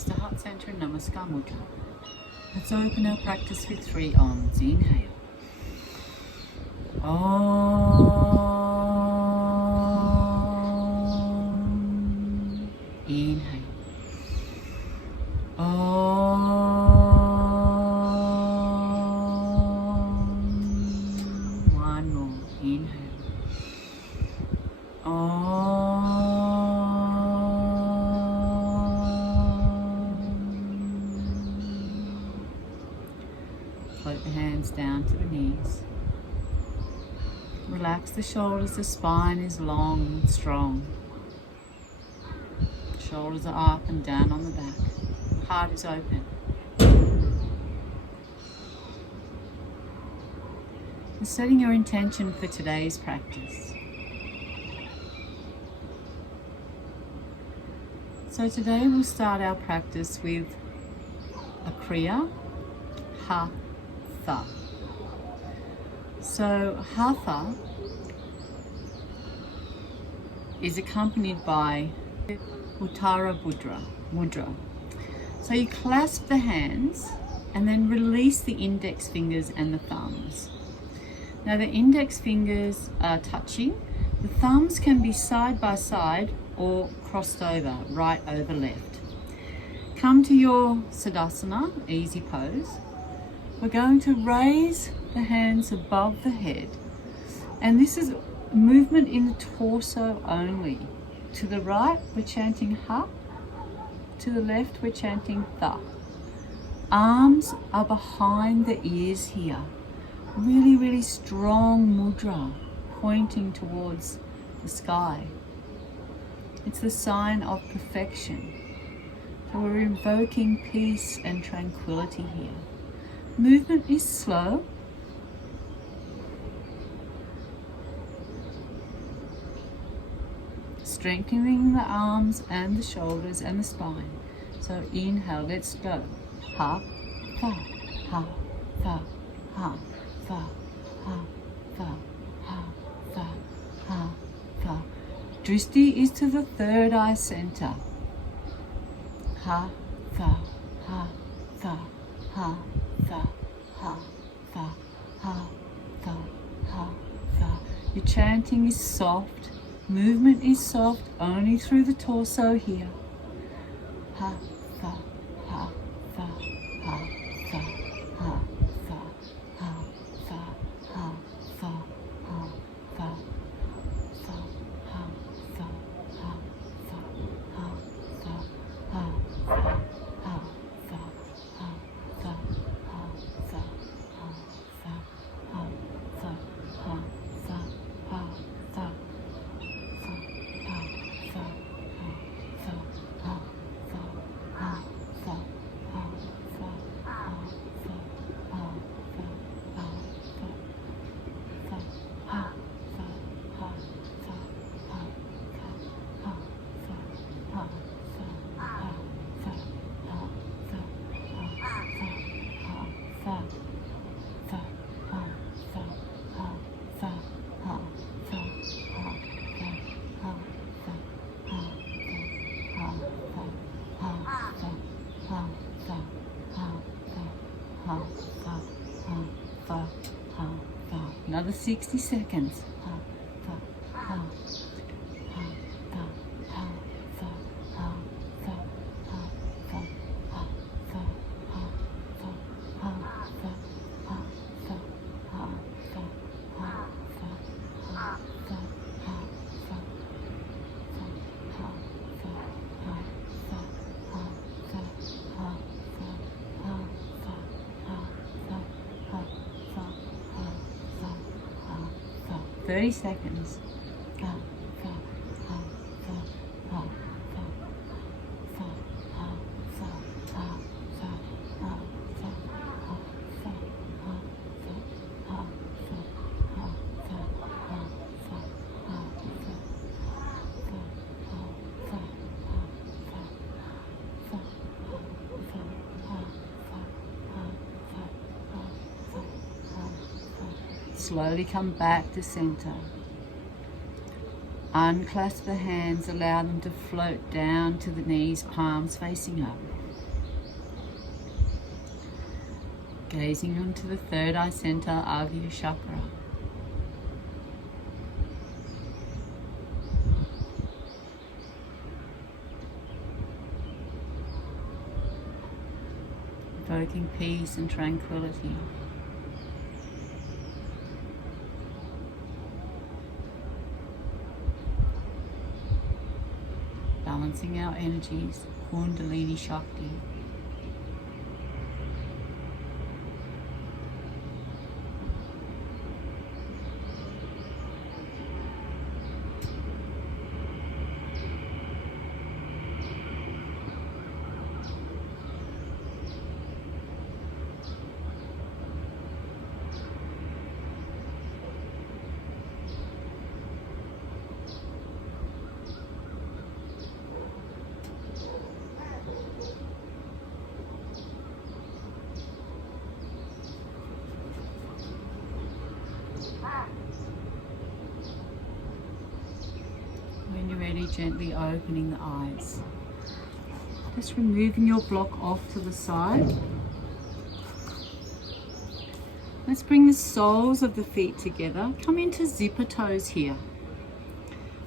hands to heart center and Namaskar Mudra. Let's open our practice with 3 Oms. Inhale. Om. Inhale. Om. One more. Inhale. Om. Float the hands down to the knees. Relax the shoulders, the spine is long and strong. Shoulders are up and down on the back. Heart is open. And setting your intention for today's practice. So today we'll start our practice with a Kriya, hatha. So hatha is accompanied by Uttara Mudra. So you clasp the hands and then release the index fingers and the thumbs. Now the index fingers are touching. The thumbs can be side by side or crossed over, right over left. Come to your Siddhasana, easy pose. We're going to raise the hands above the head, and this is movement in the torso only. To the right we're chanting ha, to the left we're chanting tha. Arms are behind the ears here. Really strong mudra pointing towards the sky. It's the sign of perfection. So we're invoking peace and tranquility here. Movement is slow. Strengthening the arms and the shoulders and the spine. So inhale, let's go. Ha, fa, ha, fa, ha, fa, ha, fa, ha, fa, ha, fa. Drishti is to the third eye center. Ha, fa, ha, fa, ha, fa, ha, fa, ha, fa, ha, fa. Your chanting is soft. Movement is soft, only through the torso here. Ha, fa, ha, fa, ha, fa, ha, fa, ha, fa, ha, fa, ha, fa, fa, ha, fa, ha, fa, ha, fa, ha, fa, ha, fa, ha, fa, ha, fa, ha, fa, ha, fa, ha, fa. Another 60 seconds. Thirty 30 seconds. Slowly come back to center. Unclasp the hands, allow them to float down to the knees, palms facing up. Gazing onto the third eye center of your chakra. Evoking peace and tranquility. Balancing our energies, Kundalini Shakti. When you're ready, gently opening the eyes. Just removing your block off to the side. Let's bring the soles of the feet together. Come into zipper toes here.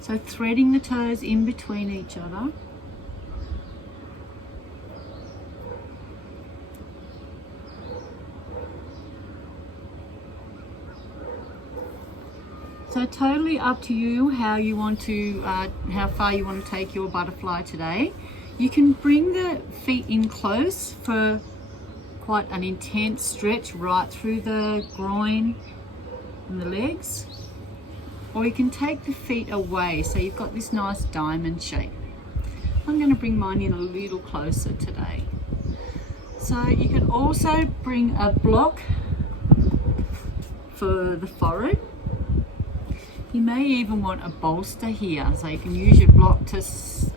So threading the toes in between each other. So totally up to you how you want to, how far you want to take your butterfly today. You can bring the feet in close for quite an intense stretch right through the groin and the legs. Or you can take the feet away so you've got this nice diamond shape. I'm going to bring mine in a little closer today. So you can also bring a block for the forehead. You may even want a bolster here, so you can use your block to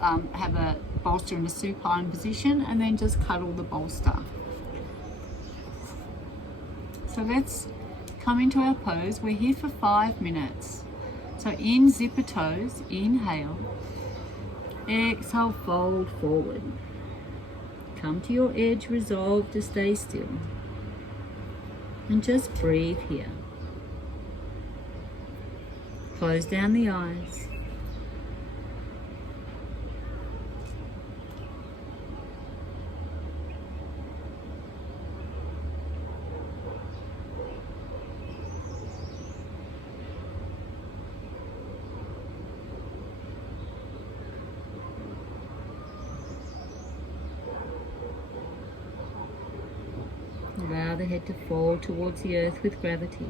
have a bolster in a supine position and then just cuddle the bolster. So let's come into our pose. We're here for 5 minutes. So in zipper toes, inhale, exhale, fold forward. Come to your edge, resolve to stay still. And just breathe here. Close down the eyes. Allow the head to fall towards the earth with gravity.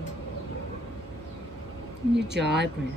And your jai breath.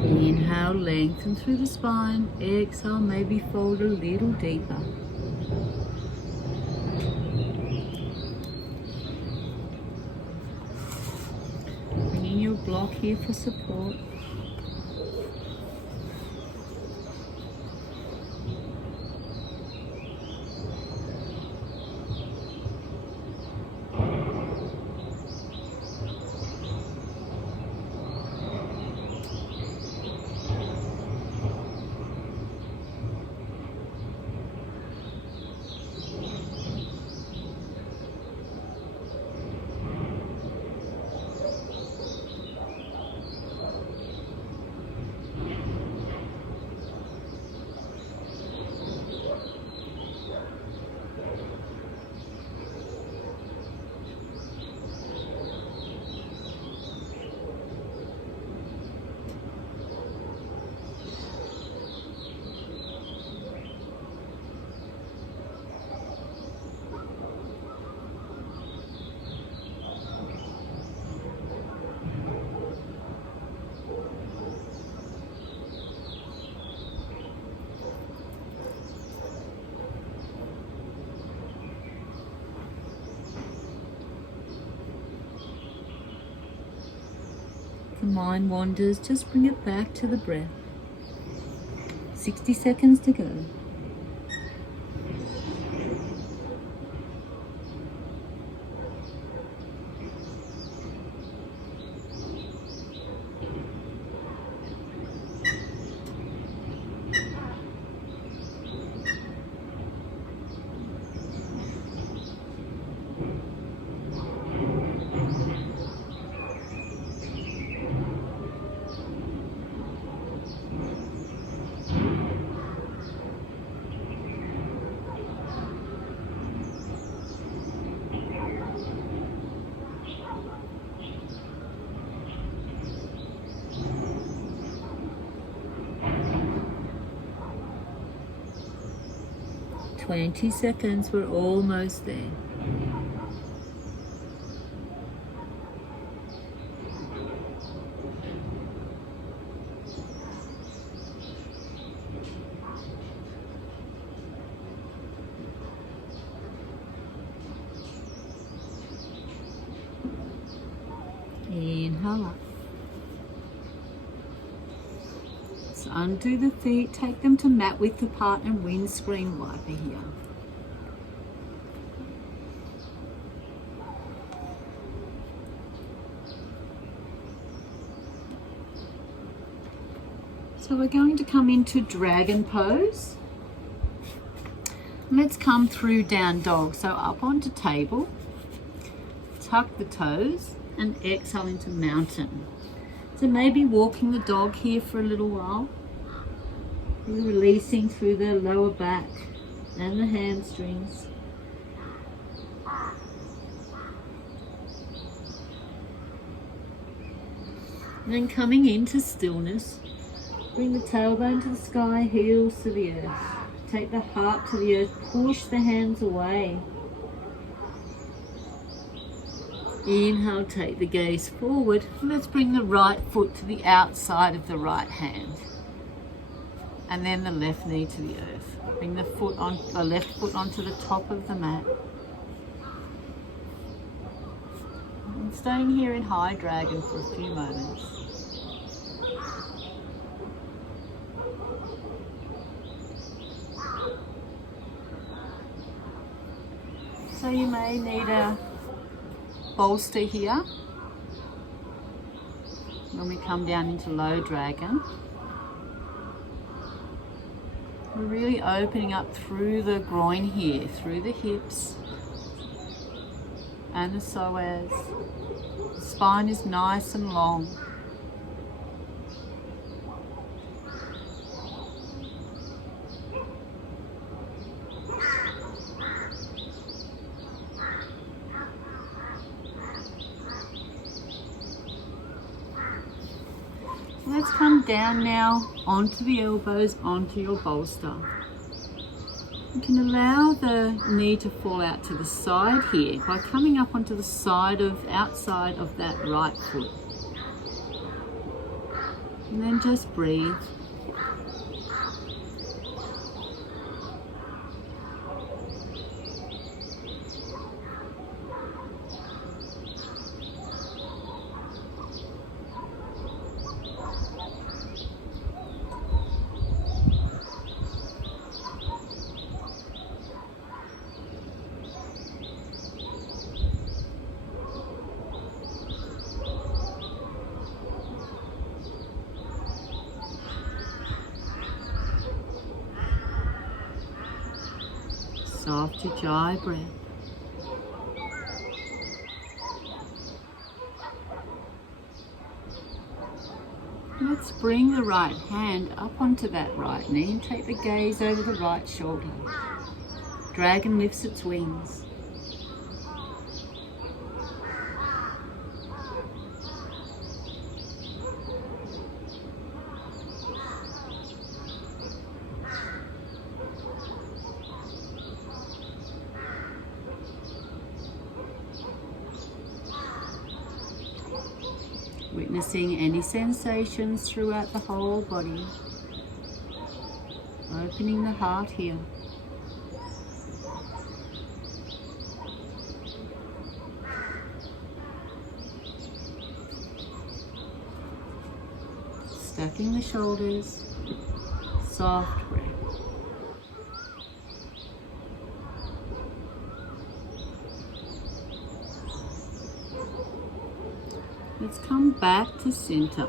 Inhale, lengthen through the spine. Exhale, maybe fold a little deeper. Bringing your block here for support. mind wanders, just bring it back to the breath. 60 seconds to go. Twenty seconds, we're almost there. Inhale up. So undo the feet, take them to mat width apart and windscreen wiper here. So we're going to come into dragon pose. Let's come through down dog. So up onto table, tuck the toes and exhale into mountain. So maybe walking the dog here for a little while. Really releasing through the lower back and the hamstrings. And then coming into stillness. Bring the tailbone to the sky, heels to the earth. Take the heart to the earth, push the hands away. Inhale, take the gaze forward. Let's bring the right foot to the outside of the right hand. And then the left knee to the earth. Bring the left foot onto the top of the mat. And staying here in high dragon for a few moments. So you may need a bolster here when we come down into low dragon. We're really opening up through the groin here, through the hips and the psoas. The spine is nice and long. Let's come down now onto the elbows, onto your bolster. You can allow the knee to fall out to the side here by coming up onto the outside of that right foot. And then just breathe. Soft Ujjayi breath. Let's bring the right hand up onto that right knee and take the gaze over the right shoulder. Dragon lifts its wings. Witnessing any sensations throughout the whole body. Opening the heart here. Stacking the shoulders, soft breath. Let's come back to center,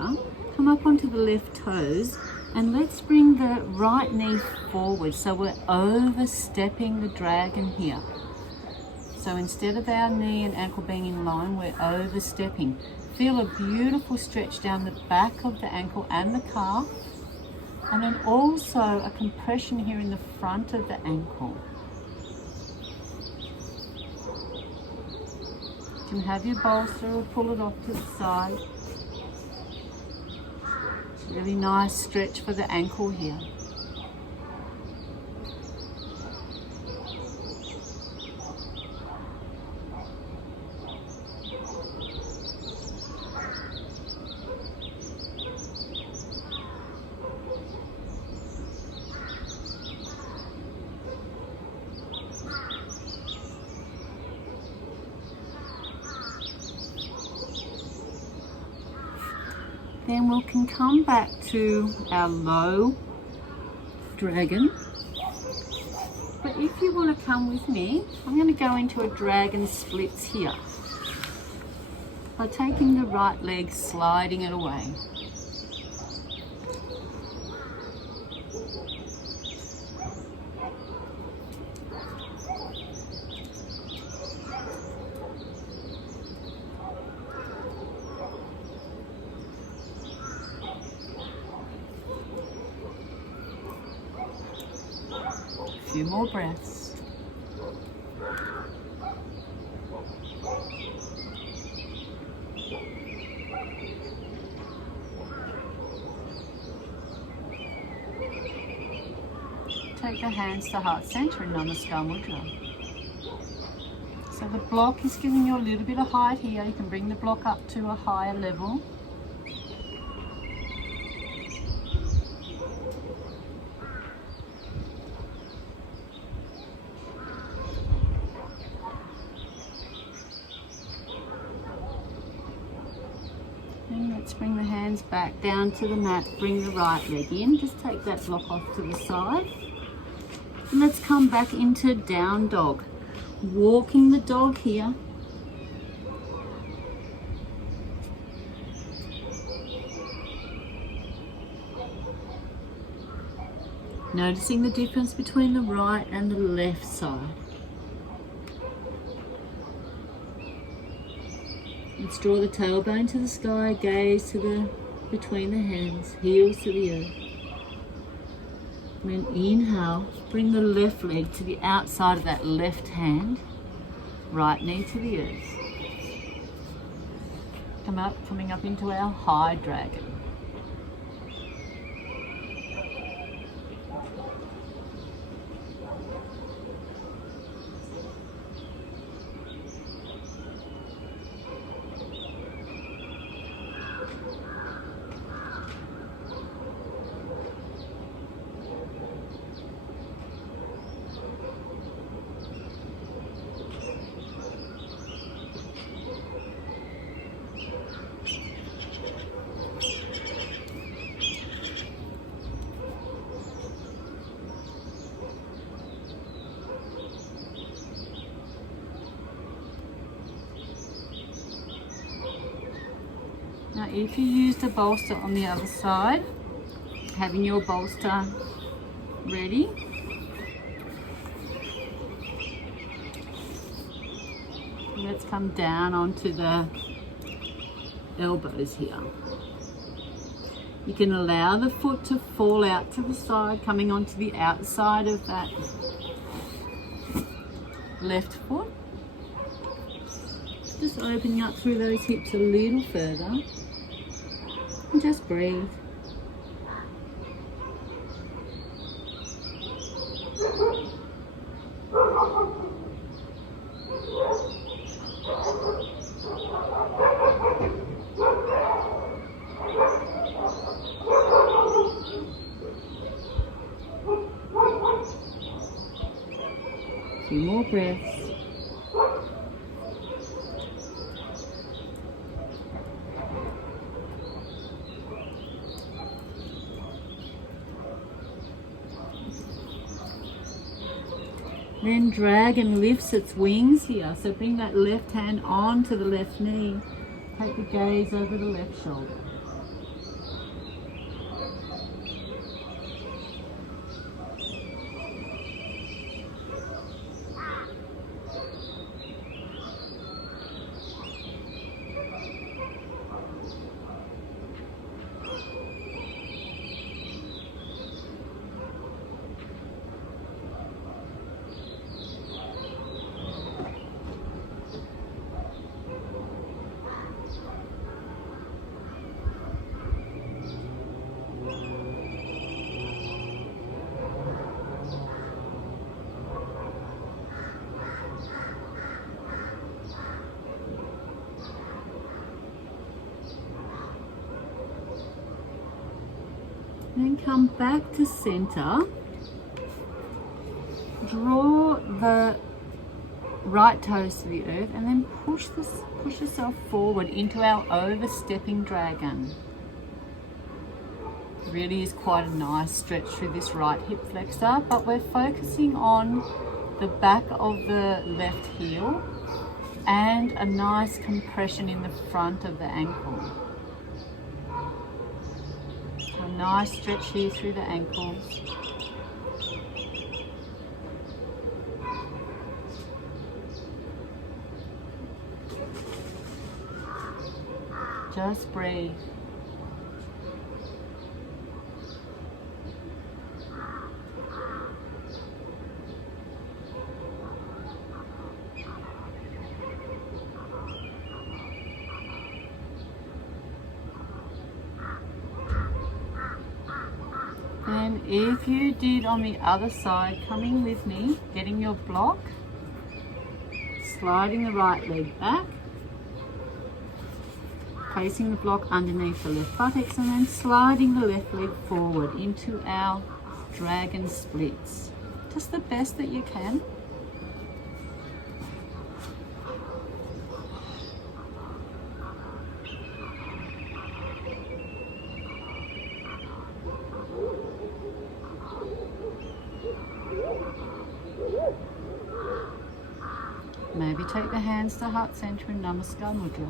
come up onto the left toes, and let's bring the right knee forward. So we're overstepping the dragon here. So instead of our knee and ankle being in line, we're overstepping. Feel a beautiful stretch down the back of the ankle and the calf. And then also a compression here in the front of the ankle. You can have your bolster or pull it off to the side. Really nice stretch for the ankle here. Then we can come back to our low dragon. But if you want to come with me, I'm going to go into a dragon splits here. By taking the right leg, sliding it away. A few more breaths. Take the hands to heart center in Namaste Mudra. So the block is giving you a little bit of height here. You can bring the block up to a higher level. Let's bring the hands back down to the mat, bring the right leg in, just take that block off to the side. And let's come back into down dog. Walking the dog here. Noticing the difference between the right and the left side. Let's draw the tailbone to the sky, gaze to between the hands, heels to the earth. And then inhale, bring the left leg to the outside of that left hand, right knee to the earth. Coming up into our high dragon. Now if you used a bolster on the other side, having your bolster ready, let's come down onto the elbows here. You can allow the foot to fall out to the side, coming onto the outside of that left foot. Just opening up through those hips a little further. And just breathe. A few more breaths. Then dragon lifts its wings here. So bring that left hand onto the left knee. Take the gaze over the left shoulder. Then come back to center. Draw the right toes to the earth and then push yourself forward into our overstepping dragon. Really is quite a nice stretch through this right hip flexor, but we're focusing on the back of the left heel and a nice compression in the front of the ankle. A nice stretch here through the ankles. Just breathe. And if you did on the other side, coming with me, getting your block, sliding the right leg back, placing the block underneath the left buttocks, and then sliding the left leg forward into our dragon splits. Just the best that you can. Maybe take the hands to heart center in Namaste Mudra.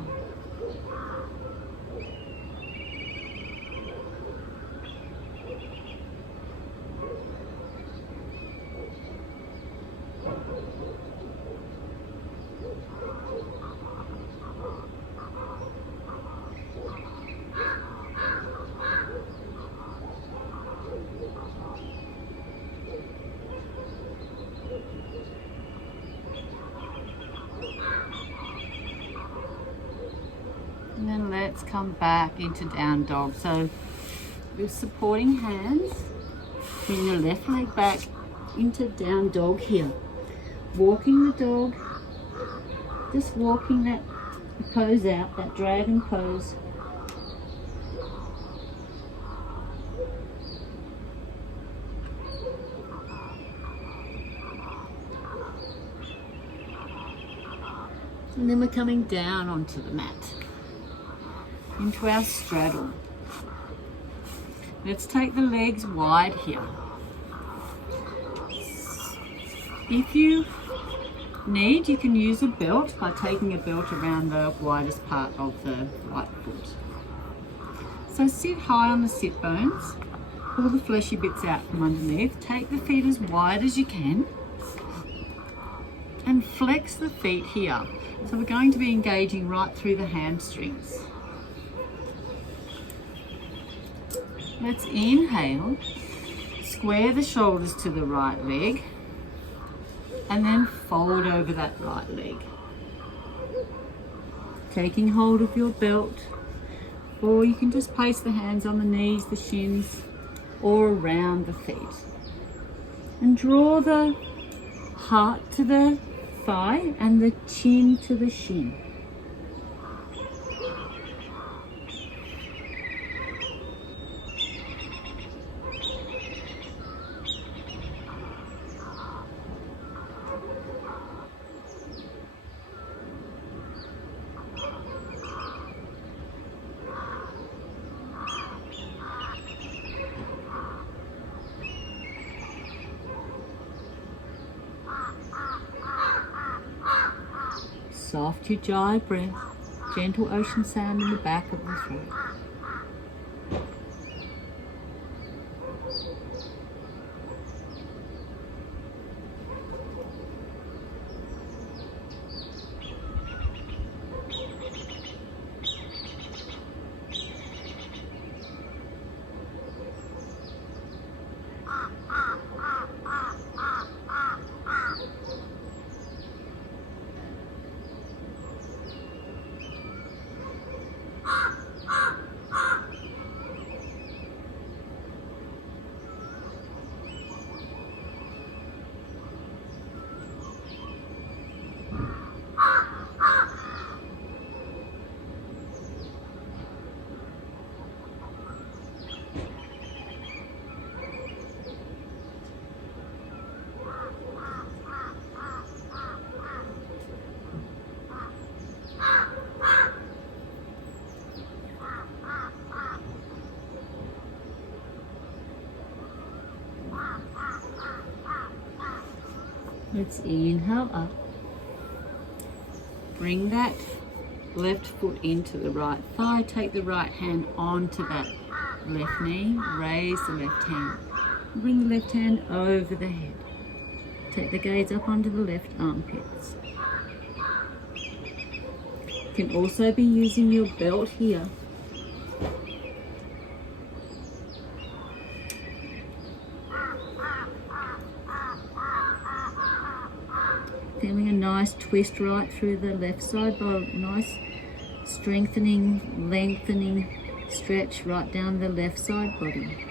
And then let's come back into down dog. So with supporting hands, bring your left leg back into down dog here. Walking the dog, just walking that pose out, that dragon pose. And then we're coming down onto the mat, into our straddle. Let's take the legs wide here. If you need, you can use a belt by taking a belt around the widest part of the right foot. So sit high on the sit bones, pull the fleshy bits out from underneath, take the feet as wide as you can, and flex the feet here. So we're going to be engaging right through the hamstrings. Let's inhale, square the shoulders to the right leg, and then fold over that right leg. Taking hold of your belt, or you can just place the hands on the knees, the shins, or around the feet. And draw the heart to the thigh and the chin to the shin. Soft ujjayi breath, gentle ocean sound in the back of the throat. Let's inhale up. Bring that left foot into the right thigh. Take the right hand onto that left knee. Raise the left hand. Bring the left hand over the head. Take the gaze up onto the left armpits. You can also be using your belt here. Feeling a nice twist right through the left side, but a nice strengthening, lengthening stretch right down the left side body.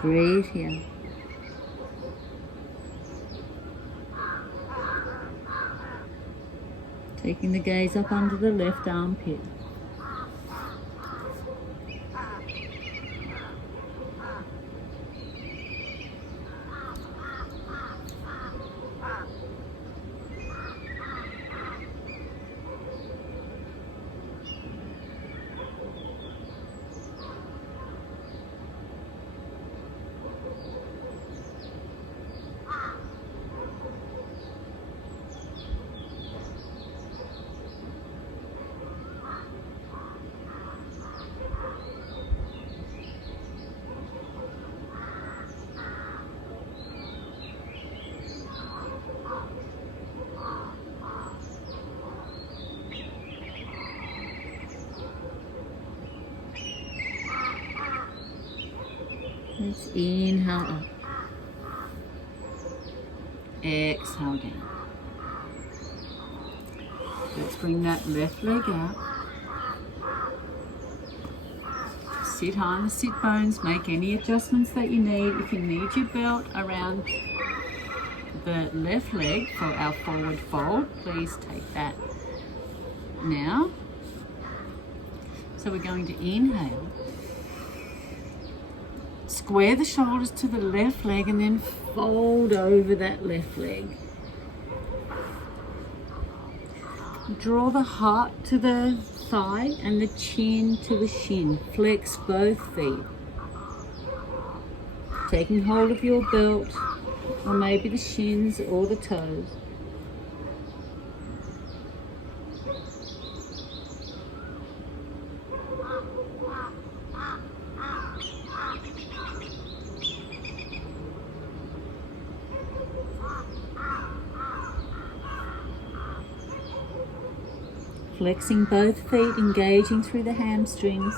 Breathe here. Taking the gaze up under the left armpit. Let's inhale up. Exhale down. Let's bring that left leg out. Sit high on the sit bones. Make any adjustments that you need. If you need your belt around the left leg for our forward fold, please take that now. So we're going to inhale. Square the shoulders to the left leg and then fold over that left leg. Draw the heart to the thigh and the chin to the shin. Flex both feet. Taking hold of your belt or maybe the shins or the toes. Flexing both feet, engaging through the hamstrings.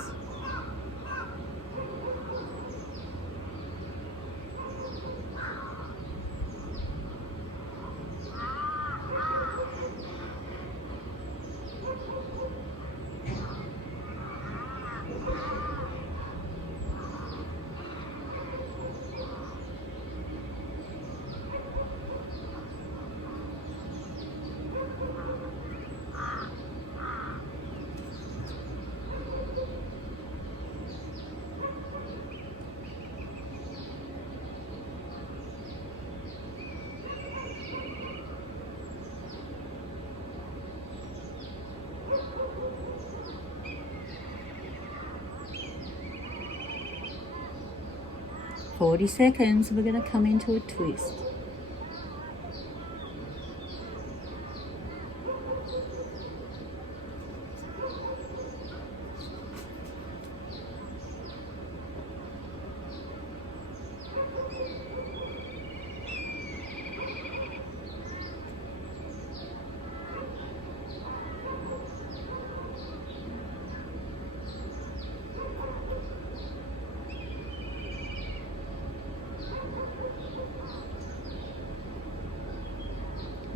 40 seconds, we're going to come into a twist.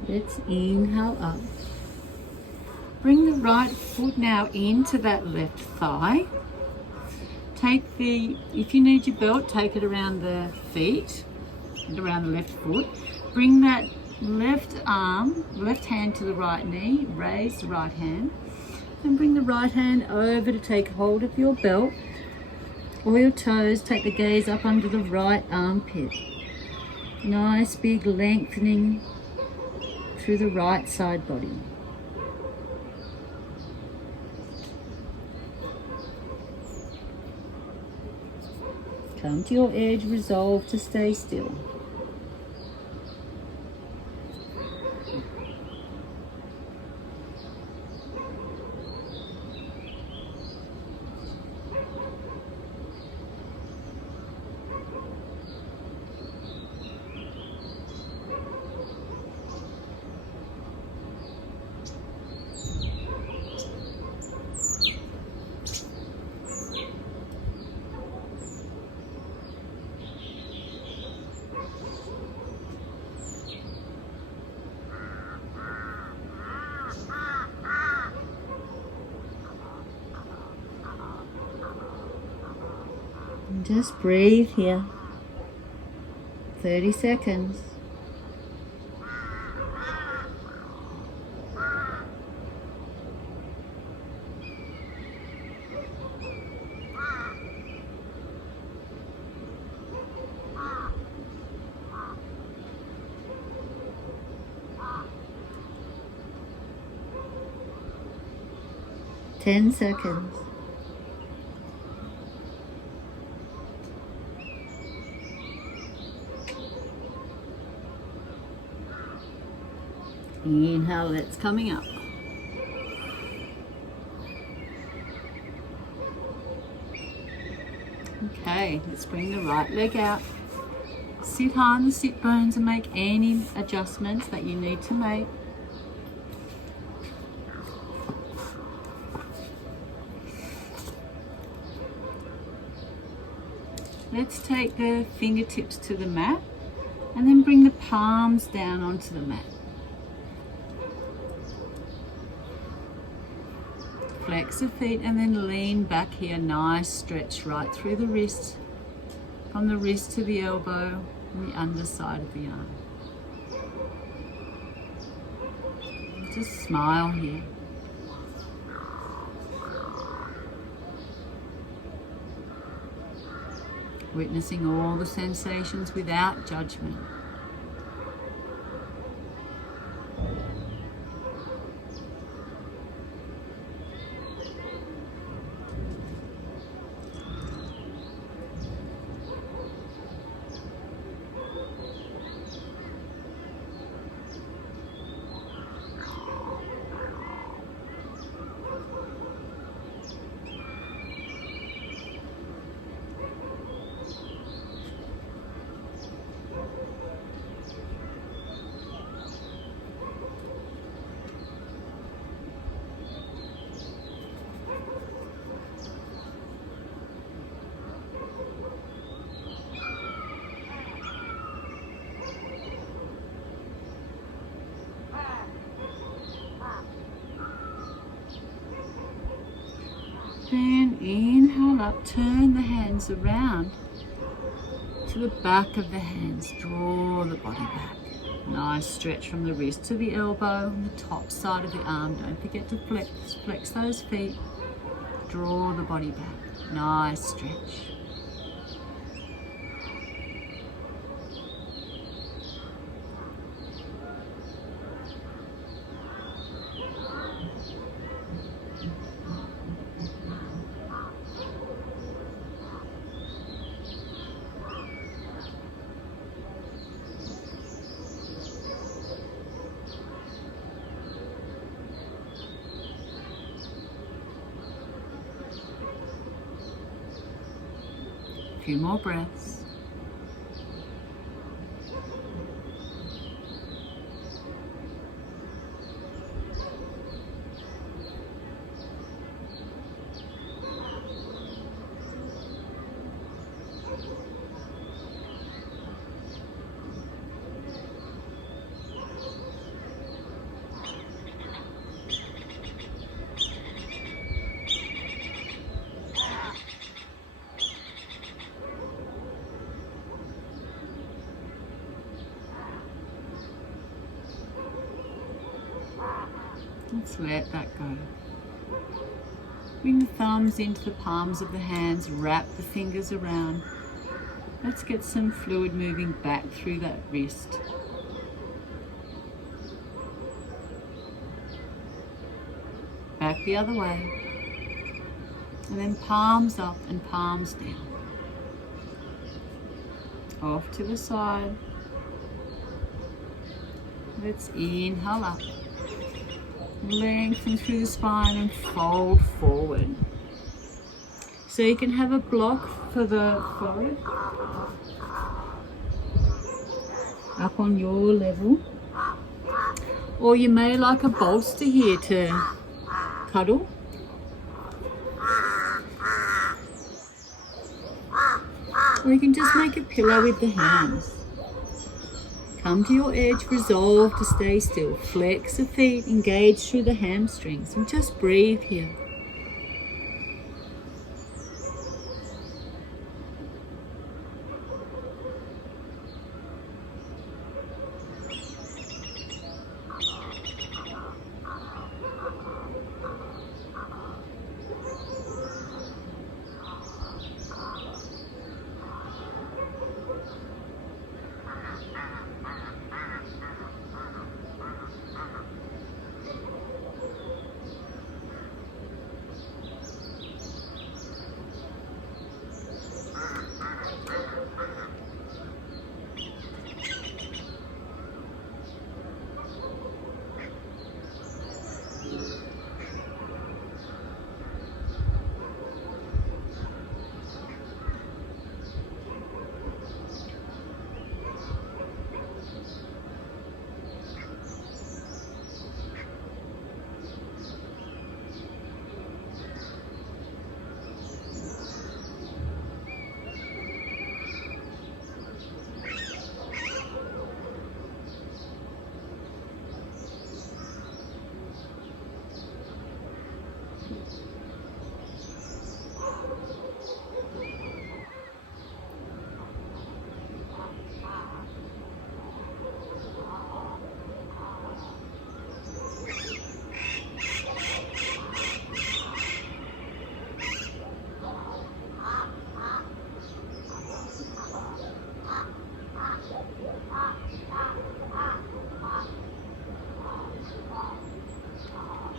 Let's inhale up. Bring the right foot now into that left thigh. If you need your belt, take it around the feet and around the left foot. Bring that left hand to the right knee, raise the right hand, and bring the right hand over to take hold of your belt or your toes. Take the gaze up under the right armpit. Nice big lengthening through the right side body. Come to your edge, resolve to stay still. And just breathe here. 30 seconds. Ten seconds. Inhale, that's coming up. Okay, let's bring the right leg out. Sit high on the sit bones and make any adjustments that you need to make. Let's take the fingertips to the mat and then bring the palms down onto the mat. Flex the feet and then lean back here. Nice stretch right through the wrist, from the wrist to the elbow and the underside of the arm. Just smile here. Witnessing all the sensations without judgment. Then inhale up, turn the hands around to the back of the hands. Draw the body back. Nice stretch from the wrist to the elbow and the top side of the arm. Don't forget to flex those feet. Draw the body back. Nice stretch. few more breaths. Let's let that go. Bring the thumbs into the palms of the hands, wrap the fingers around. Let's get some fluid moving back through that wrist. Back the other way. And then palms up and palms down. Off to the side. Let's inhale up. Lengthen through the spine and fold forward. So you can have a block for the forehead up on your level, or you may like a bolster here to cuddle. Or you can just make a pillow with the hands. Come to your edge, resolve to stay still. Flex the feet, engage through the hamstrings, and just breathe here.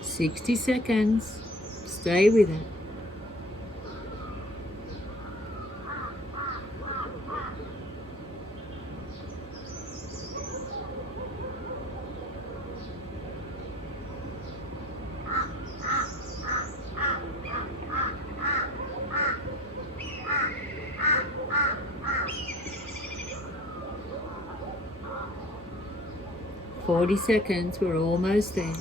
"60 seconds. Stay with it. "40 seconds. We're almost there.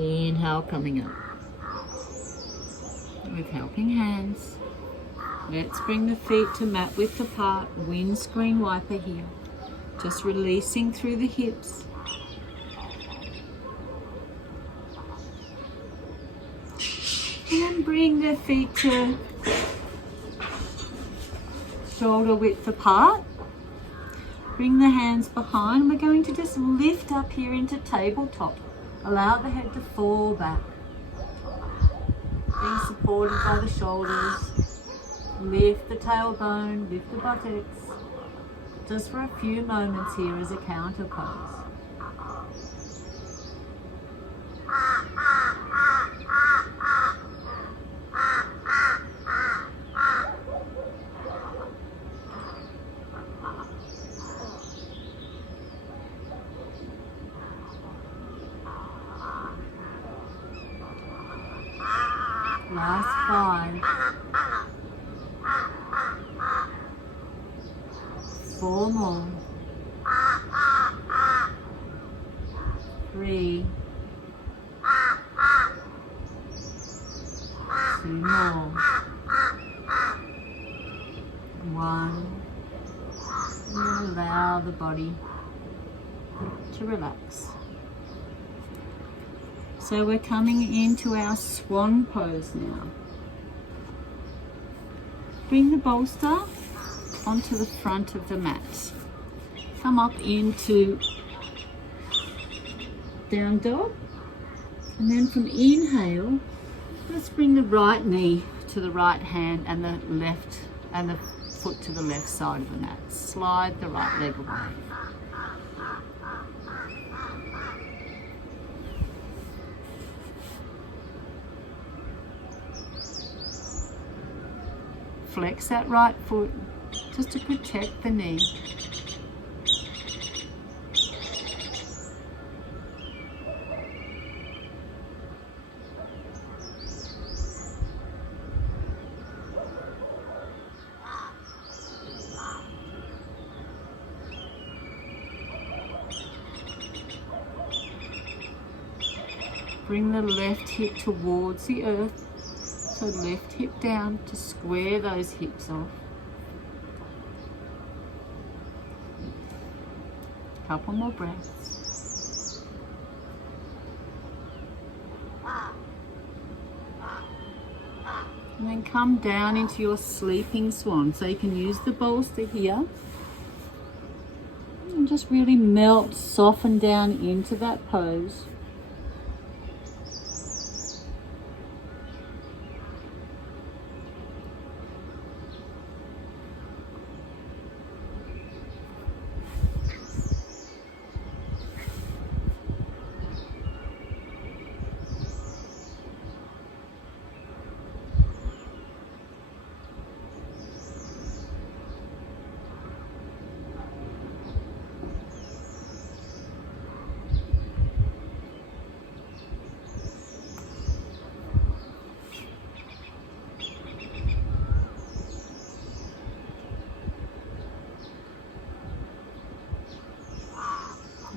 Inhale, coming up with helping hands. Let's bring the feet to mat width apart. Windscreen wiper here. Just releasing through the hips. And then bring the feet to shoulder width apart. Bring the hands behind. We're going to just lift up here into tabletop. Allow the head to fall back. supported by the shoulders. Lift the tailbone, lift the buttocks. Just for a few moments here as a counter pose. Last 5. 4 more. 3. 2 more. 1. And allow the body to relax. So we're coming into our swan pose now. Bring the bolster onto the front of the mat. Come up into down dog. And then from inhale, let's bring the right knee to the right hand and the left and the foot to the left side of the mat. Slide the right leg away. Flex that right foot just to protect the knee. Bring the left hip towards the earth. So left hip down to square those hips off. Couple more breaths. And then come down into your sleeping swan. So you can use the bolster here. And just really melt, soften down into that pose.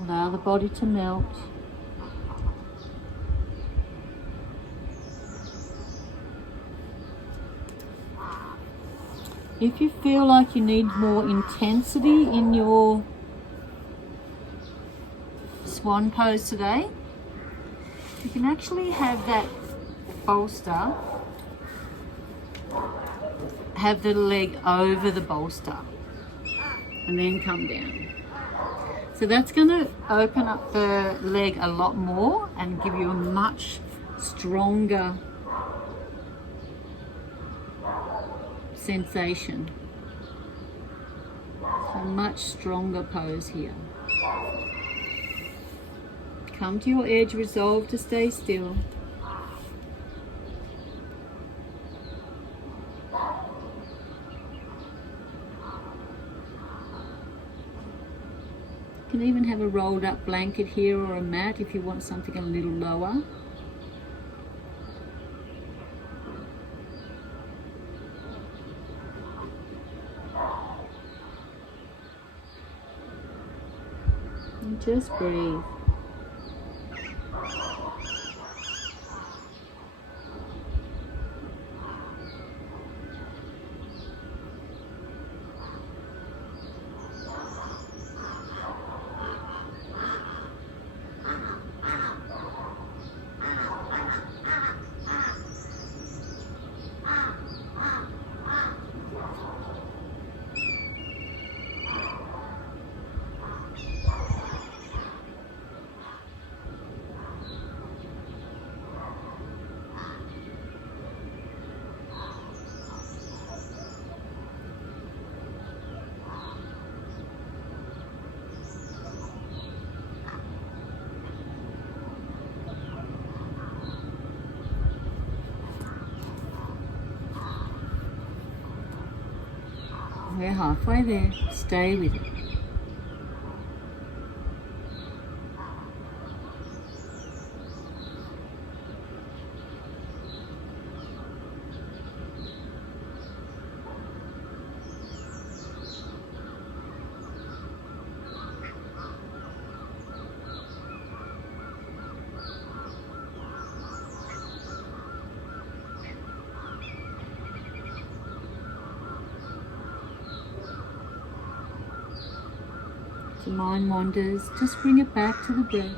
Allow the body to melt. If you feel like you need more intensity in your swan pose today, you can actually have that bolster, have the leg over the bolster, and then come down. So that's going to open up the leg a lot more and give you a much stronger sensation. A much stronger pose here. Come to your edge, resolve to stay still. You can even have a rolled up blanket here or a mat if you want something a little lower. And just breathe. We're halfway there. Stay with it. If the mind wanders, just bring it back to the breath.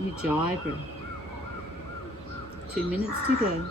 Ujjayi breath. 2 minutes to go.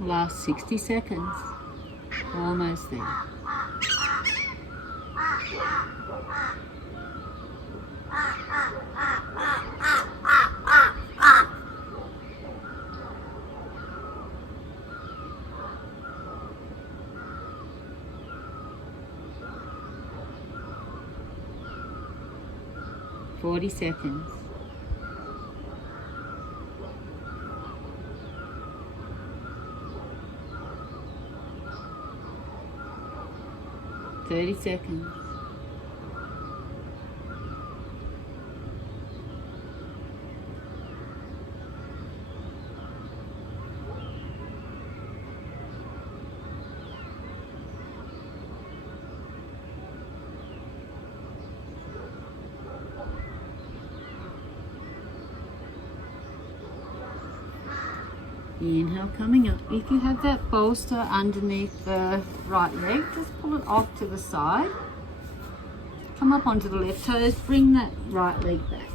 Last 60 seconds. Almost there. Forty seconds. 30 seconds. Inhale, coming up. If you have that bolster underneath the right leg, just pull it off to the side. Come up onto the left toes, bring that right leg back.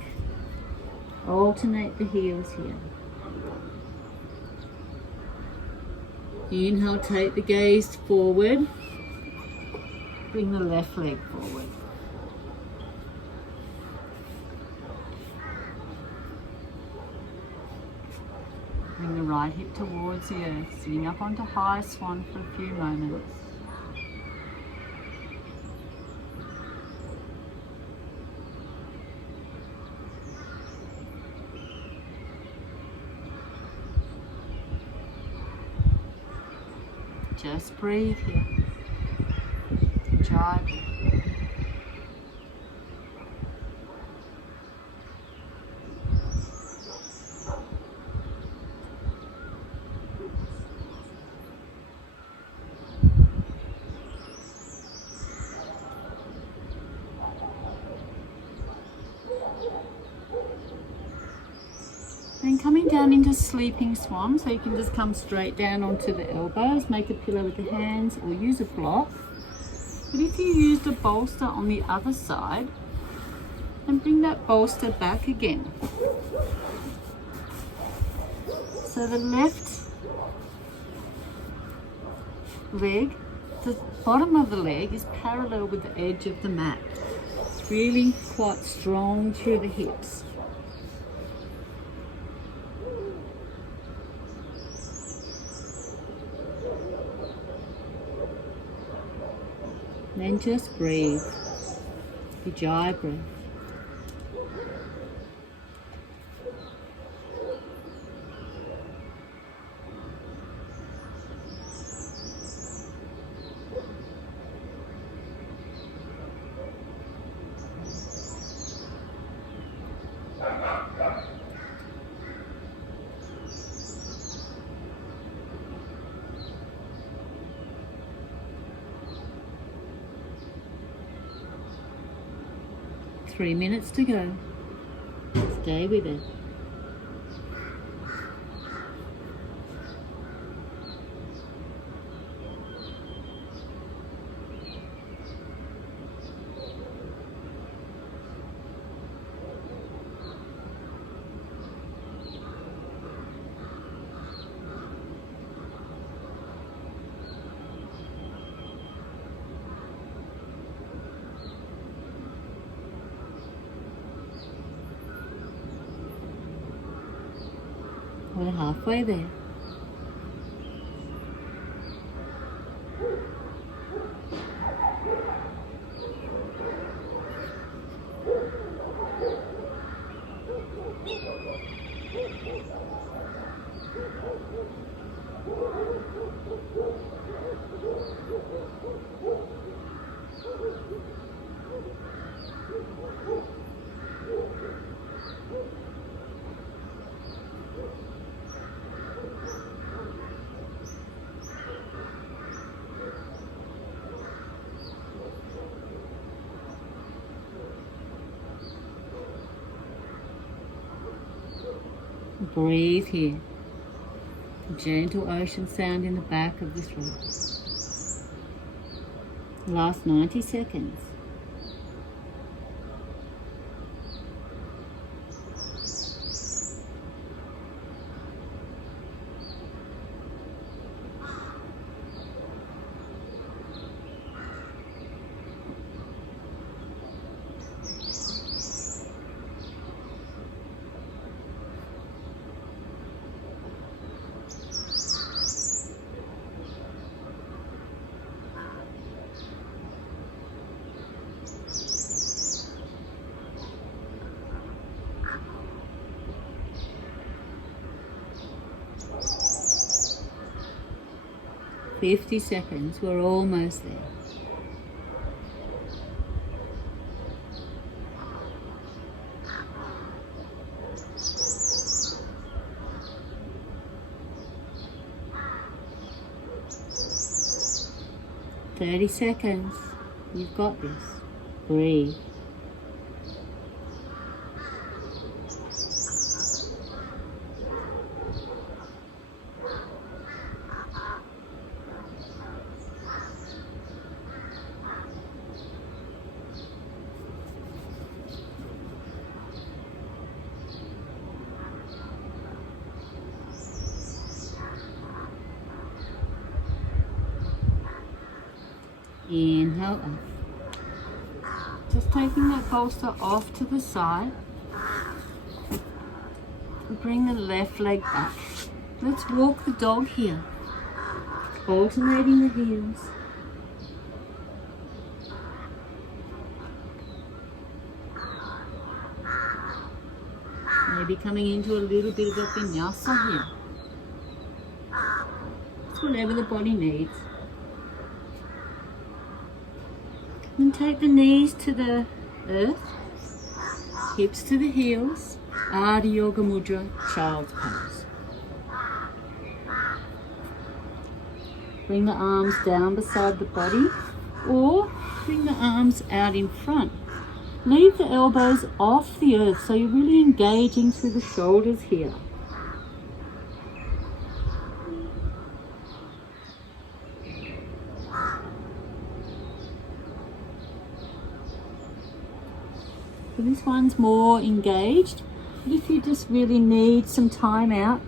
Alternate the heels here. Inhale, take the gaze forward. Bring the left leg forward. Bring the right hip towards the earth, sitting up onto high swan for a few moments. Just breathe here. Ujjayi. 'Then coming down into sleeping swan, so you can just come straight down onto the elbows, make a pillow with the hands or use a block. But if you use the bolster on the other side, then bring that bolster back again. So the left leg, the bottom of the leg is parallel with the edge of the mat. It's really quite strong through the hips. Then just breathe. Ujjayi breath. Three minutes to go. Stay with it. We're halfway there. Breathe here. Gentle ocean sound in the back of the throat. Last 90 seconds. $50 seconds, we're almost there. $30 seconds, you've got this. Breathe. Inhale up. Just taking that bolster off to the side. Bring the left leg back. Let's walk the dog here. Alternating the heels. Maybe coming into a little bit of a vinyasa here. It's whatever the body needs. And take the knees to the earth, hips to the heels, Ardha Yoga Mudra, Child's Pose. Bring the arms down beside the body or bring the arms out in front. Leave the elbows off the earth so you're really engaging through the shoulders here. So this one's more engaged, but if you just really need some time out,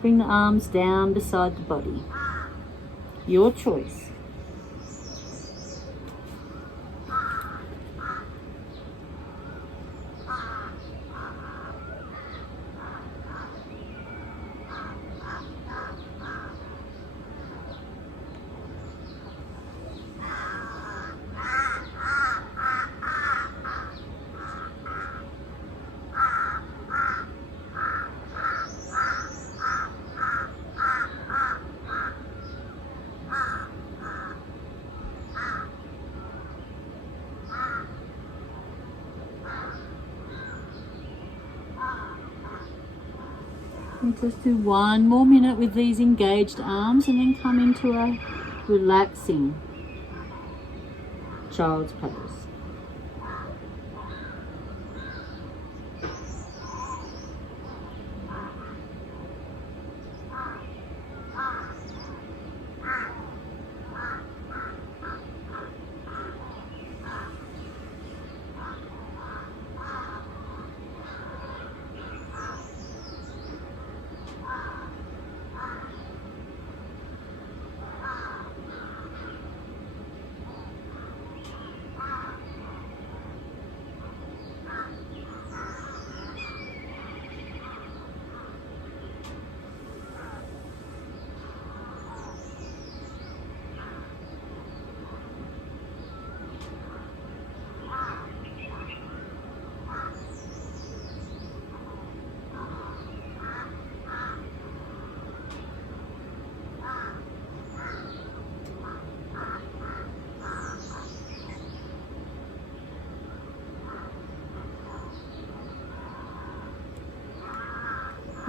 bring the arms down beside the body. Your choice. And just do one more minute with these engaged arms and then come into a relaxing child's pose.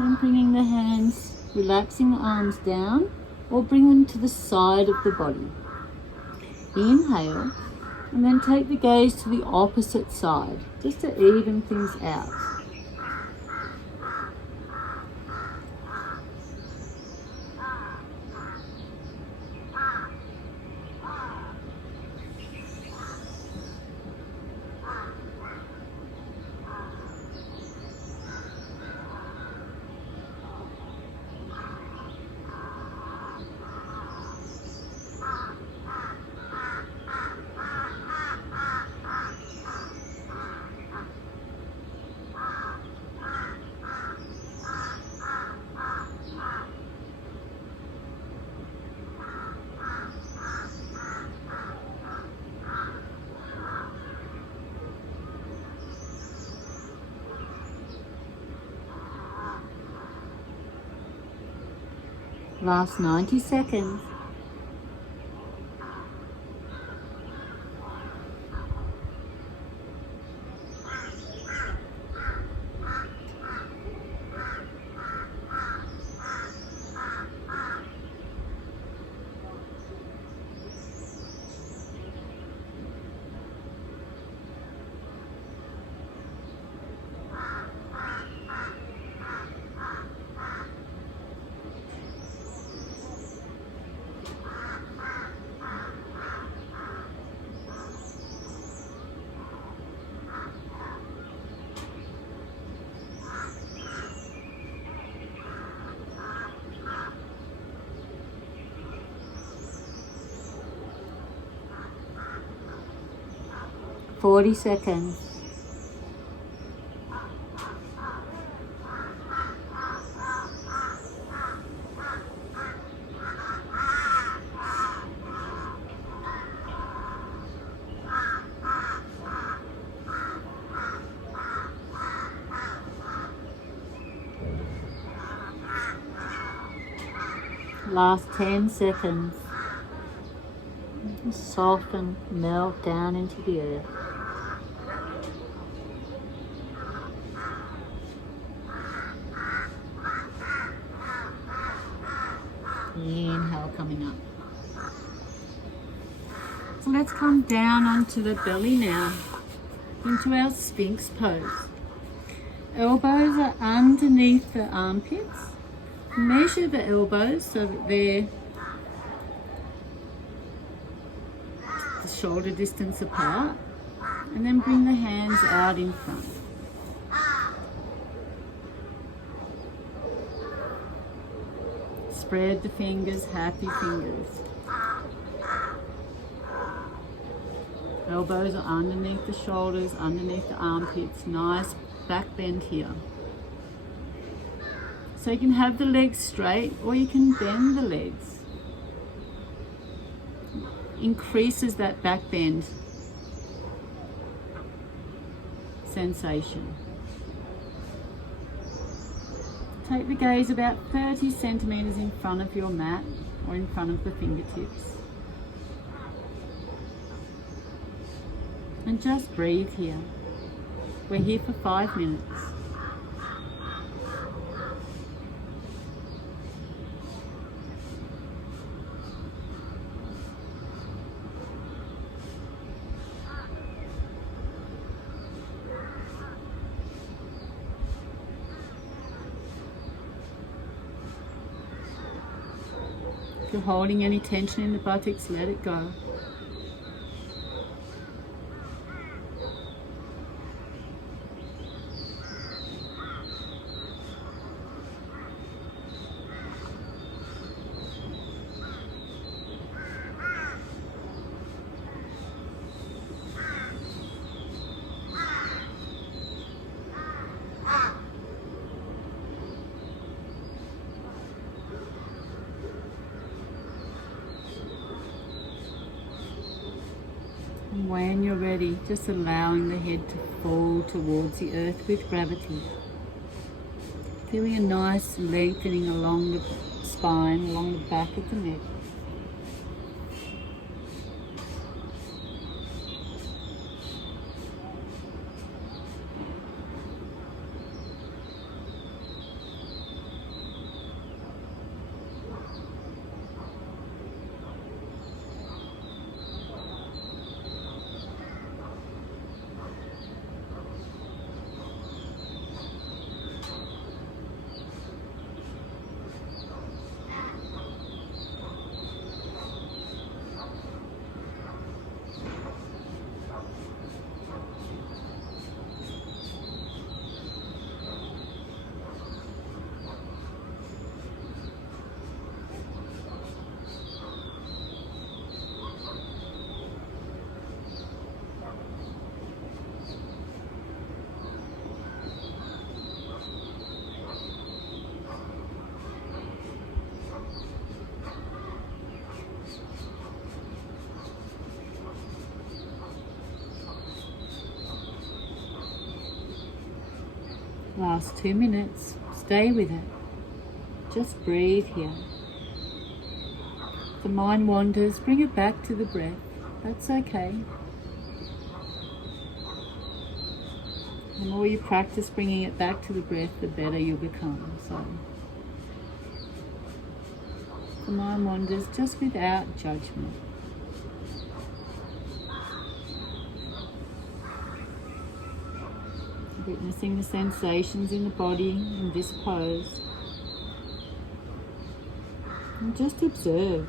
And bringing the hands, relaxing the arms down or bring them to the side of the body. Inhale, and then take the gaze to the opposite side, just to even things out. Last 90 seconds. Forty seconds. Last 10 seconds. Soften, melt down into the earth. Inhale coming up. So let's come down onto the belly now, into our Sphinx pose. Elbows are underneath the armpits. Measure the elbows so that they're the shoulder distance apart, and then bring the hands out in front. Spread the fingers, happy fingers. Elbows are underneath the shoulders, underneath the armpits. Nice back bend here. So you can have the legs straight or you can bend the legs. Increases that back bend sensation. Take the gaze about 30 centimeters in front of your mat or in front of the fingertips. And just breathe here. We're here for 5 minutes. If you're holding any tension in the buttocks, let it go. When you're ready, just allowing the head to fall towards the earth with gravity. Feeling a nice lengthening along the spine, along the back of the neck. Last 2 minutes. Stay with it. Just breathe here. If the mind wanders, bring it back to the breath. That's okay. The more you practice bringing it back to the breath, the better you'll become. So, if the mind wanders, just without judgment. Witnessing the sensations in the body in this pose. And just observe.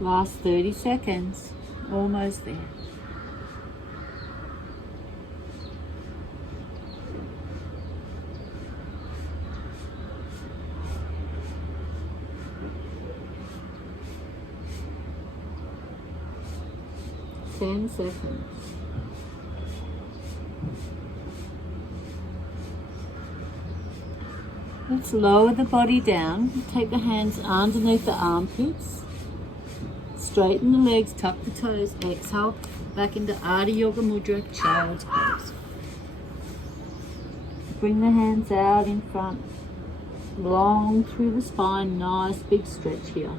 Last 30 seconds, almost there. Ten seconds. Let's lower the body down. Take the hands underneath the armpits. Straighten the legs, tuck the toes, exhale back into Ardha Yoga Mudra, Child's Pose. Bring the hands out in front, long through the spine, nice big stretch here.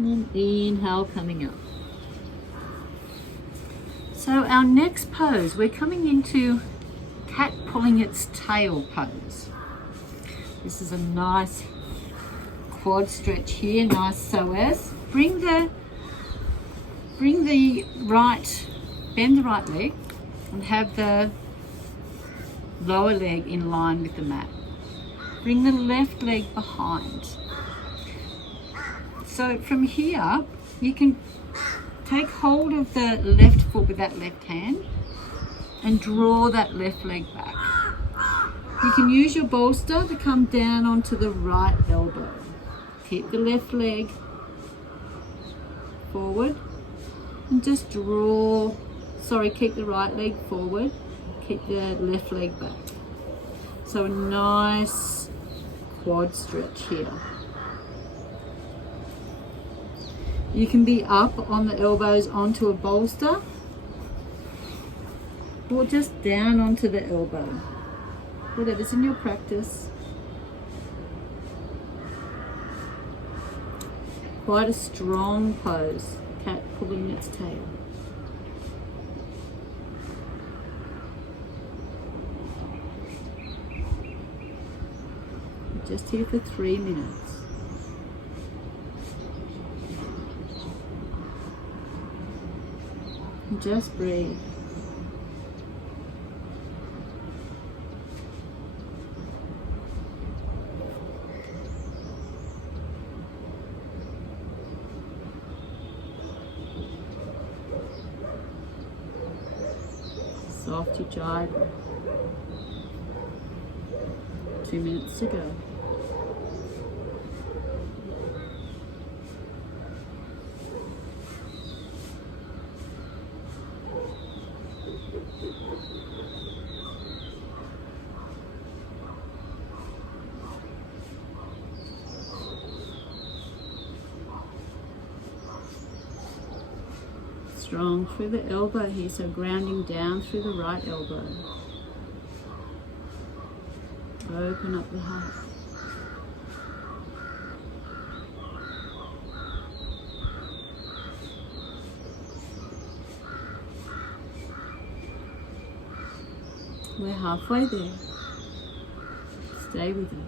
And then inhale, coming up. So our next pose, we're coming into cat pulling its tail pose. This is a nice quad stretch here, nice psoas. Bend the right leg and have the lower leg in line with the mat. Bring the left leg behind. So from here, you can take hold of the left foot with that left hand and draw that left leg back. You can use your bolster to come down onto the right elbow. Keep the left leg forward and just draw, keep the right leg forward, keep the left leg back. So a nice quad stretch here. You can be up on the elbows onto a bolster or just down onto the elbow. Whatever's in your practice. Quite a strong pose, cat pulling its tail. Just here for 3 minutes. Just breathe. Soft ujjayi. 2 minutes to go. strong through the elbow here, so grounding down through the right elbow. Open up the heart. We're halfway there. Stay with it.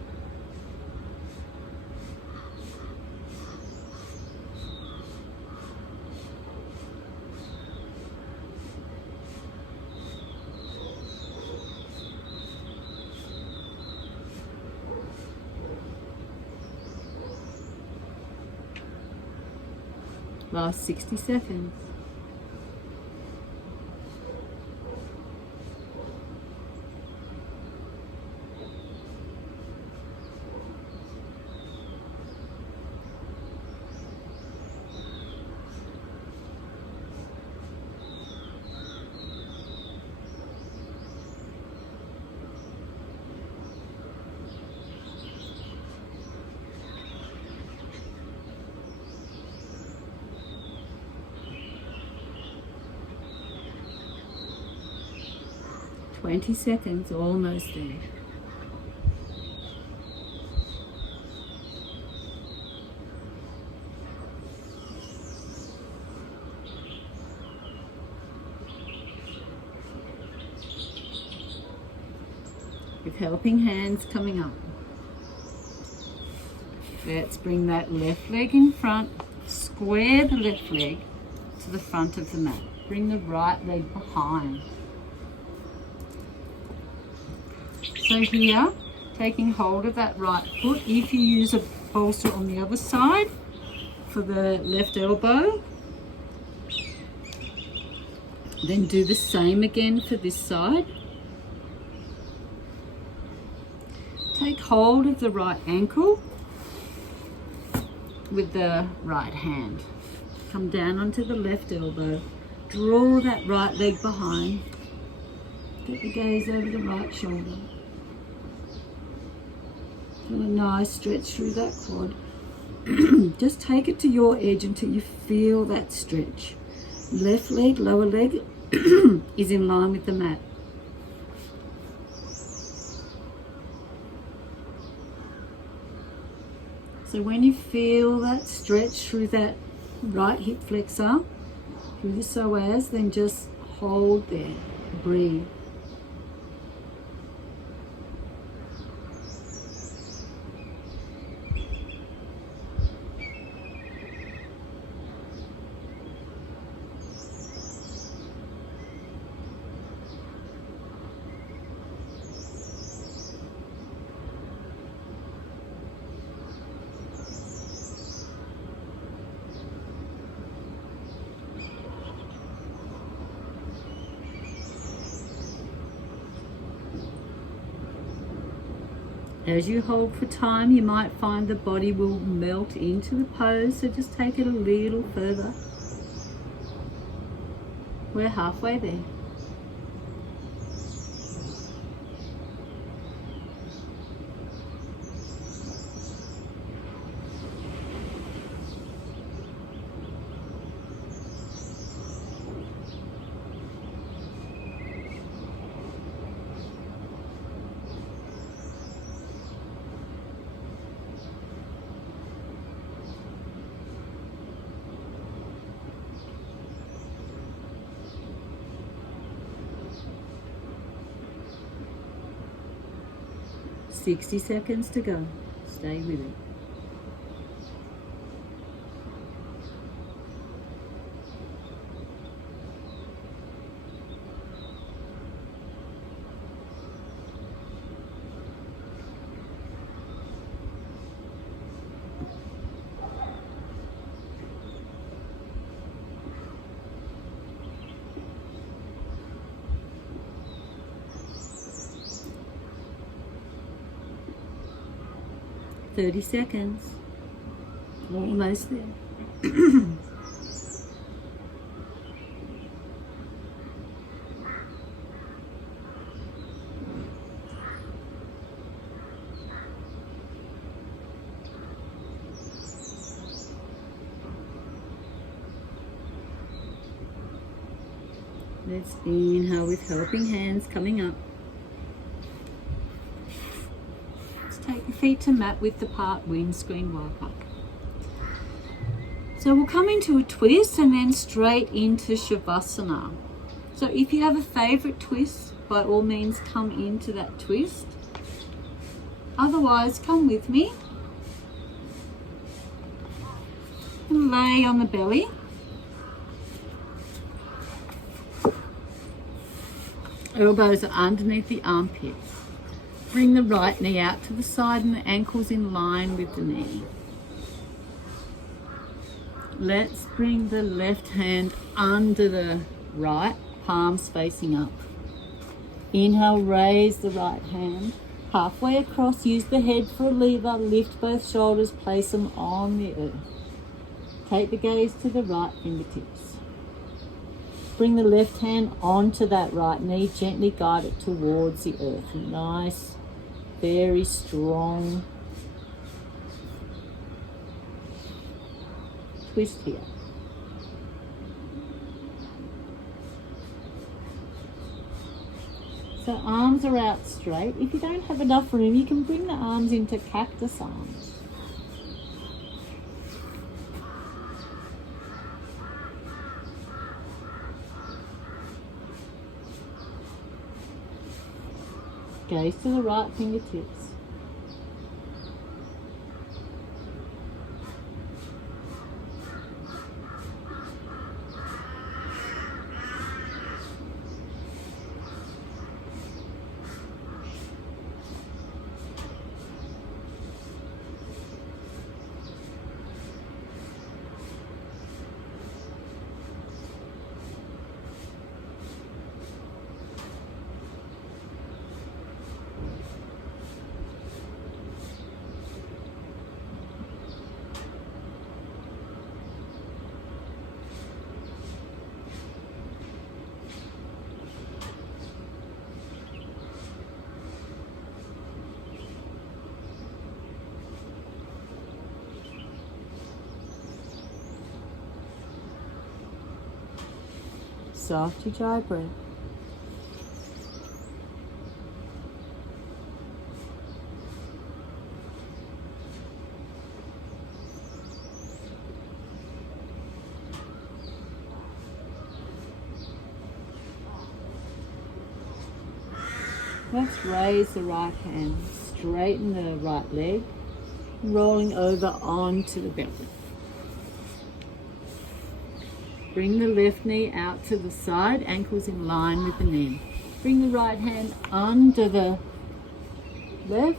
Last 60 seconds. Twenty seconds, almost there. With helping hands coming up. Let's bring that left leg in front. Square the left leg to the front of the mat. Bring the right leg behind. So here, taking hold of that right foot. If you use a bolster on the other side for the left elbow, then do the same again for this side. Take hold of the right ankle with the right hand. Come down onto the left elbow. Draw that right leg behind. Get the gaze over the right shoulder. Feel a nice stretch through that quad. Just take it to your edge until you feel that stretch. Left leg, lower leg is in line with the mat. So when you feel that stretch through that right hip flexor, through the psoas, then just hold there, breathe. As you hold for time, you might find the body will melt into the pose, so just take it a little further. We're halfway there. Sixty seconds to go. Stay with it. Thirty seconds. Almost there. Let's inhale with helping hands coming up. Let's take the feet to mat width apart, windscreen wiper. So we'll come into a twist and then straight into Shavasana. So if you have a favorite twist, by all means come into that twist. Otherwise, come with me and lay on the belly. Elbows are underneath the armpits. Bring the right knee out to the side and the ankles in line with the knee. Let's bring the left hand under the right, palms facing up. Inhale, raise the right hand. Halfway across, use the head for a lever, lift both shoulders, place them on the earth. Take the gaze to the right fingertips. Bring the left hand onto that right knee, gently guide it towards the earth. Nice, very strong twist here. So arms are out straight. If you don't have enough room, you can bring the arms into cactus arms. Gaze to the right fingertips. Soft, dry breath. Let's raise the right hand, straighten the right leg, rolling over onto the belly. Bring the left knee out to the side, ankles in line with the knee. Bring the right hand under the left.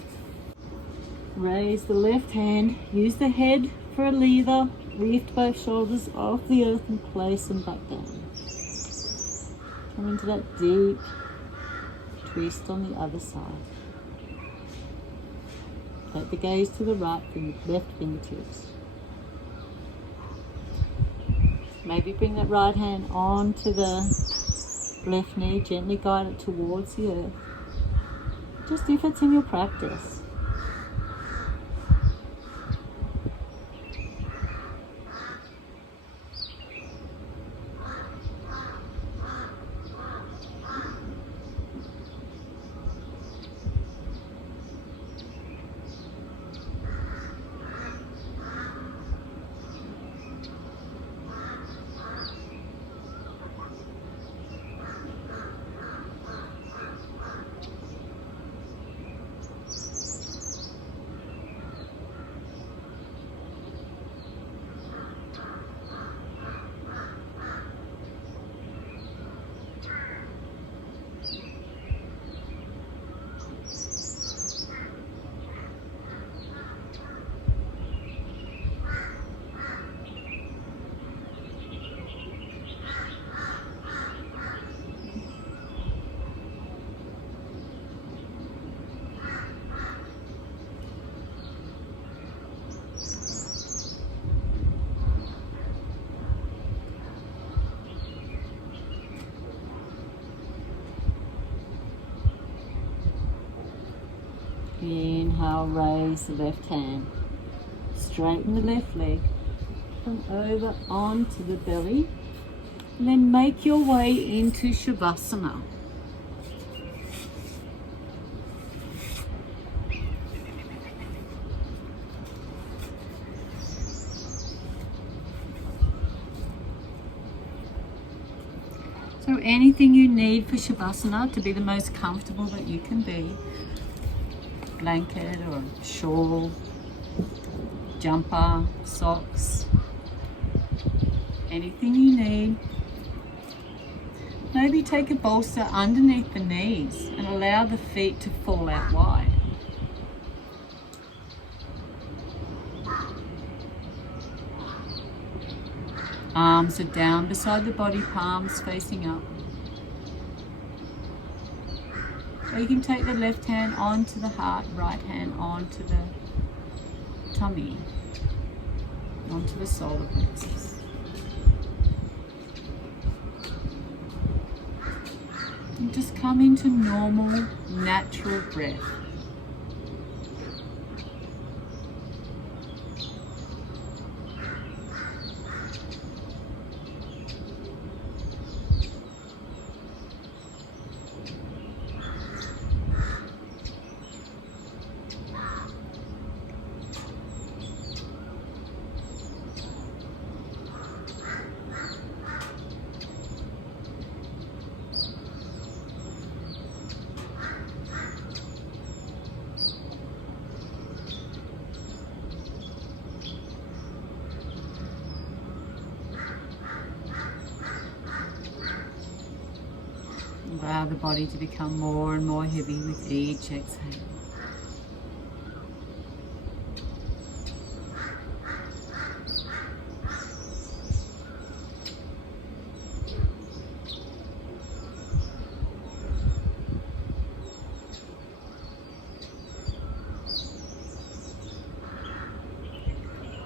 Raise the left hand, use the head for a lever, lift both shoulders off the earth and place them back down. Come into that deep twist on the other side. Take the gaze to the right, left fingertips. Maybe bring that right hand onto the left knee, gently guide it towards the earth. Just if it's in your practice. Inhale, raise the left hand. Straighten the left leg. Come over onto the belly. And then make your way into Shavasana. So anything you need for Shavasana to be the most comfortable that you can be, blanket or shawl, jumper, socks, anything you need. Maybe take a bolster underneath the knees and allow the feet to fall out wide. Arms are down beside the body, palms facing up. Or you can take the left hand onto the heart, right hand onto the tummy, onto the solar plexus. And just come into normal, natural breath. Allow the body to become more and more heavy with each exhale.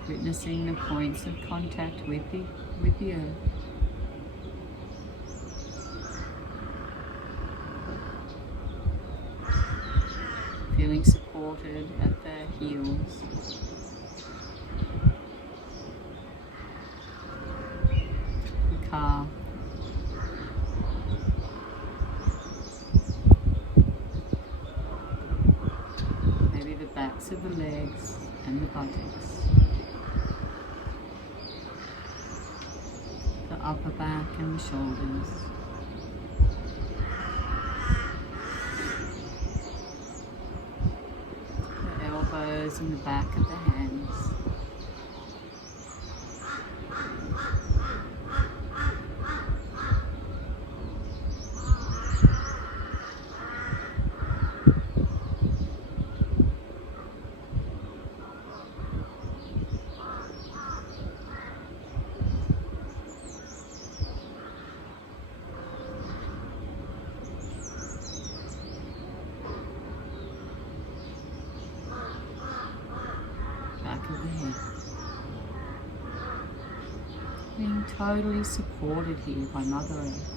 Witnessing the points of contact with the earth. Feeling supported at the heels. The calf. Maybe the backs of the legs and the buttocks. The upper back and the shoulders. In the back of the hands. Of the head. Being totally supported here by Mother Earth.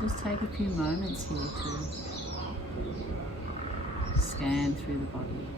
Just take a few moments here to scan through the body.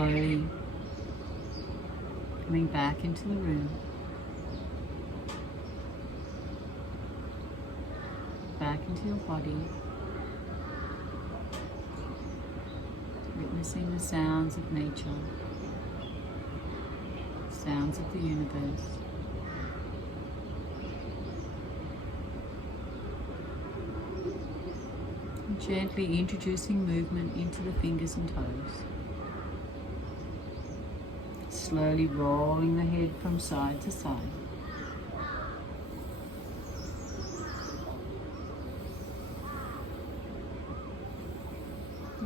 Slowly coming back into the room. Back into your body. Witnessing the sounds of nature. Sounds of the universe. And gently introducing movement into the fingers and toes. Slowly rolling the head from side to side.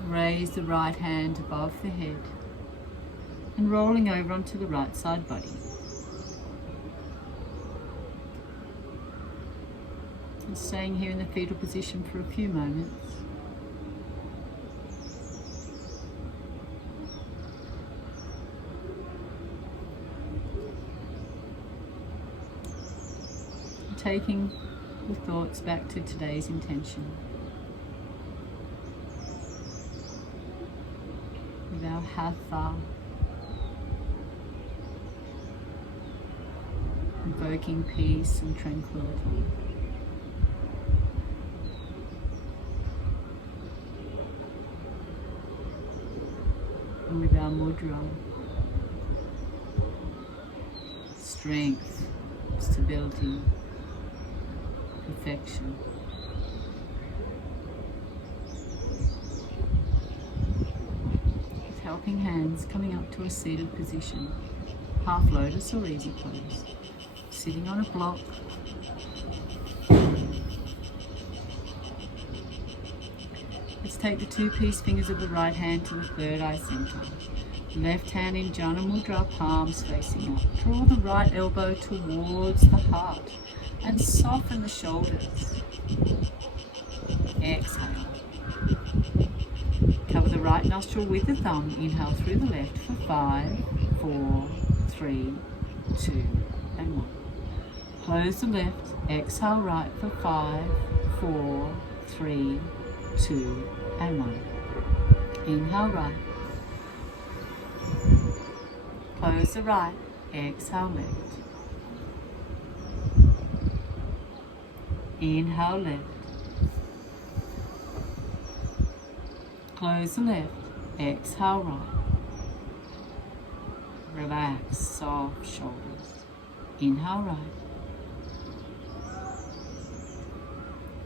Raise the right hand above the head and rolling over onto the right side body. And staying here in the fetal position for a few moments. Taking the thoughts back to today's intention. With our hatha, invoking peace and tranquility. And with our mudra, strength, stability, perfection. With helping hands coming up to a seated position, half lotus or easy pose, sitting on a block. Let's take the two peace fingers of the right hand to the third eye center. Left hand in Jhana Mudra, palms facing up. Draw the right elbow towards the heart and soften the shoulders. Exhale. Cover the right nostril with the thumb. Inhale through the left for 5, 4, 3, 2, and 1. Close the left. Exhale right for 5, 4, 3, 2, and 1. Inhale right. Close the right. Exhale left. Inhale left. Close the left. Exhale right. Relax, soft shoulders. Inhale right.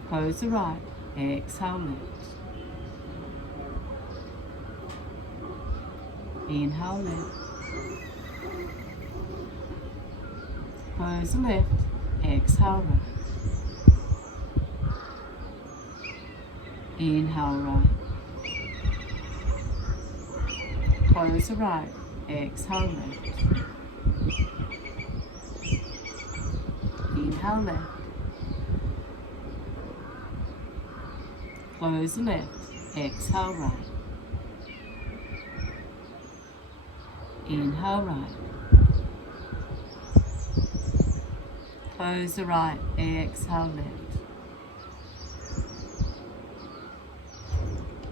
Close the right. Exhale left. Inhale left. Close the left. Exhale right. Inhale right. Close the right. Exhale left. Inhale left. Close the left. Exhale right. Inhale right. Close the right. Exhale left.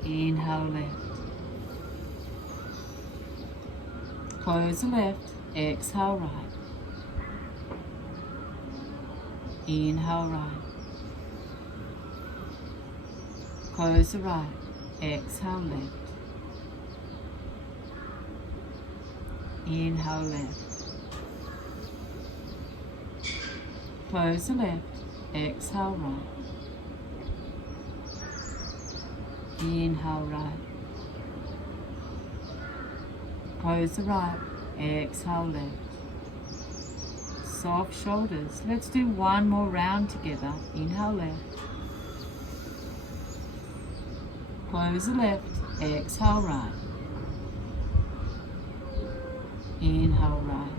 Inhale left. Close the left. Exhale right. Inhale right. Close the right. Exhale left. Inhale left. Close the left. Exhale right. Inhale right. Close the right. Exhale left. Soft shoulders. Let's do one more round together. Inhale left. Close the left. Exhale right. Inhale right.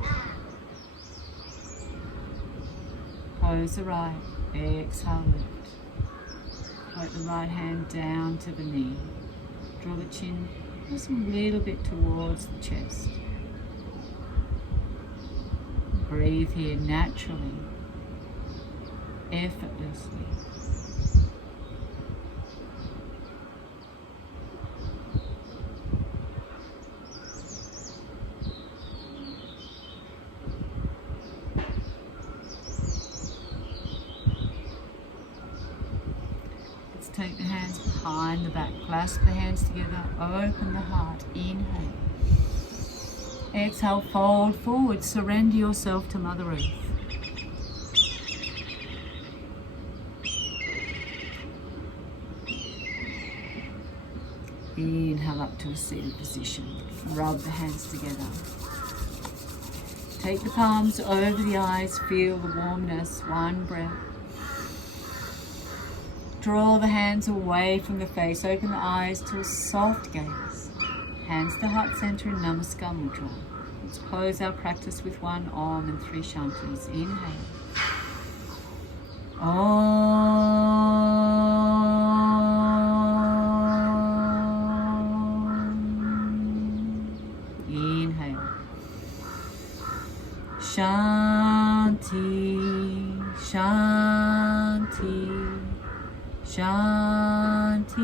Close the right. Exhale left. Float the right hand down to the knee. Draw the chin just a little bit towards the chest. Breathe here naturally, effortlessly. Take the hands behind the back. Clasp the hands together. Open the heart. Inhale. Exhale, fold forward. Surrender yourself to Mother Earth. Inhale up to a seated position. Rub the hands together. Take the palms over the eyes. Feel the warmness. One breath. Draw the hands away from the face. Open the eyes to a soft gaze. Hands to heart center in Namaste Mudra. Let's close our practice with one Om and 3 Shantis. Inhale. Om. Inhale. Shanti, Shanti, Shanti.